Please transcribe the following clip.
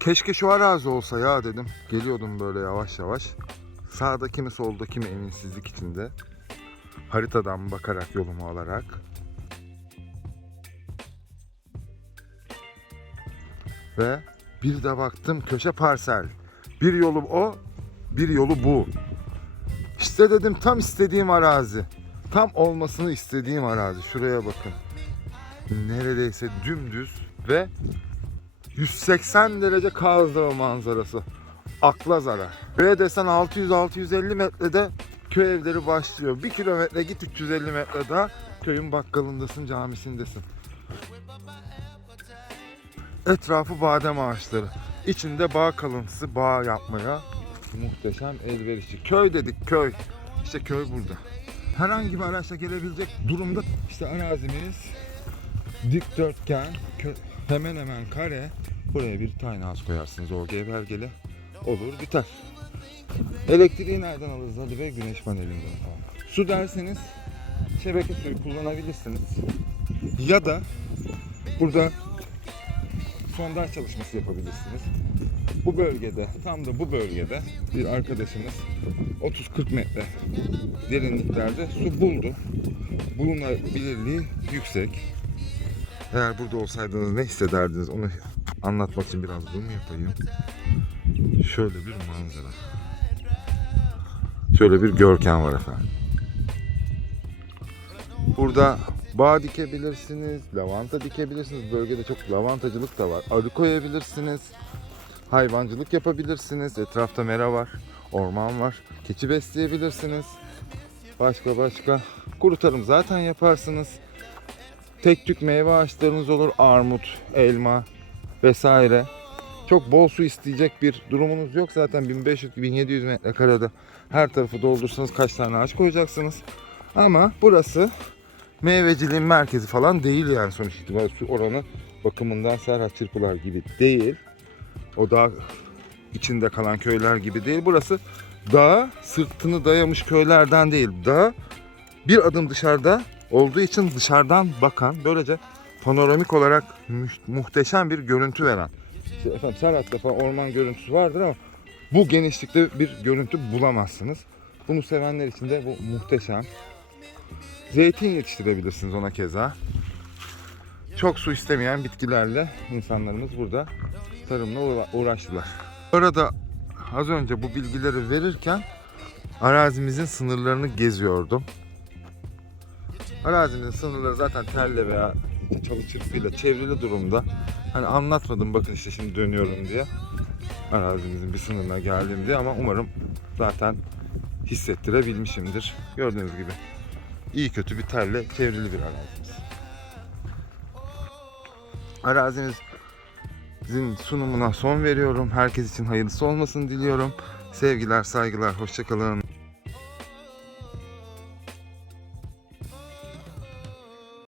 Keşke şu arazi olsa ya dedim. Geliyordum böyle yavaş yavaş. Sağda kimi solda kimi eminsizlik içinde. Haritadan bakarak yolumu alarak. Ve bir de baktım köşe parsel. Bir yolu o, bir yolu bu. İşte dedim tam istediğim arazi. Tam olmasını istediğim arazi. Şuraya bakın. Neredeyse dümdüz ve 180 derece Kaz Dağı manzarası. Akla zarar. Köye desen 600-650 metrede köy evleri başlıyor. Bir kilometre git 350 metre daha köyün bakkalındasın, camisindesin. Etrafı badem ağaçları. İçinde bağ kalıntısı bağ yapmaya muhteşem elverişli. Köy dedik köy. İşte köy burada. Herhangi bir araçla gelebilecek durumda işte arazimiz dikdörtgen, hemen hemen kare. Buraya bir tiny house koyarsınız OG belgeli. Olur biter. Elektriği nereden alırız Ali Bey? Güneş panelinden falan. Su derseniz şebeke suyu kullanabilirsiniz. Ya da burada sondaj çalışması yapabilirsiniz. Bu bölgede, tam da bu bölgede bir arkadaşımız 30-40 metre derinliklerde su buldu. Bulunabilirliği yüksek. Eğer burada olsaydınız ne hissederdiniz onu anlatmak için biraz zoom yapayım. Şöyle bir manzara. Şöyle bir görkem var efendim. Burada bağ dikebilirsiniz, lavanta dikebilirsiniz. Bölgede çok lavantacılık da var. Arı koyabilirsiniz. Hayvancılık yapabilirsiniz. Etrafta mera var, orman var. Keçi besleyebilirsiniz. Başka başka. Kuru tarım zaten yaparsınız. Tek tük meyve ağaçlarınız olur. Armut, elma vesaire. Çok bol su isteyecek bir durumunuz yok. Zaten 1500-1700 metrekarede her tarafı doldursanız kaç tane ağaç koyacaksınız. Ama burası meyveciliğin merkezi falan değil yani sonuç itibariyle su oranı bakımından Serhat Çırpılar gibi değil. O dağ içinde kalan köyler gibi değil. Burası dağa sırtını dayamış köylerden değil. Dağ bir adım dışarıda olduğu için dışarıdan bakan böylece panoramik olarak muhteşem bir görüntü veren. İşte efendim Serhat'ta falan orman görüntüsü vardır ama bu genişlikte bir görüntü bulamazsınız. Bunu sevenler için de bu muhteşem. Zeytin yetiştirebilirsiniz ona keza. Çok su istemeyen bitkilerle insanlarımız burada tarımla uğra- uğraştılar. Arada az önce bu bilgileri verirken arazimizin sınırlarını geziyordum. Arazimizin sınırları zaten telle veya çalı çırpıyla çevrili durumda. Hani anlatmadım bakın işte şimdi dönüyorum diye. Arazimizin bir sınırına geldim diye ama umarım zaten hissettirebilmişimdir. Gördüğünüz gibi iyi kötü bir telle çevrili bir arazimiz. Arazimizin sunumuna son veriyorum. Herkes için hayırlısı olmasını diliyorum. Sevgiler, saygılar, hoşçakalın.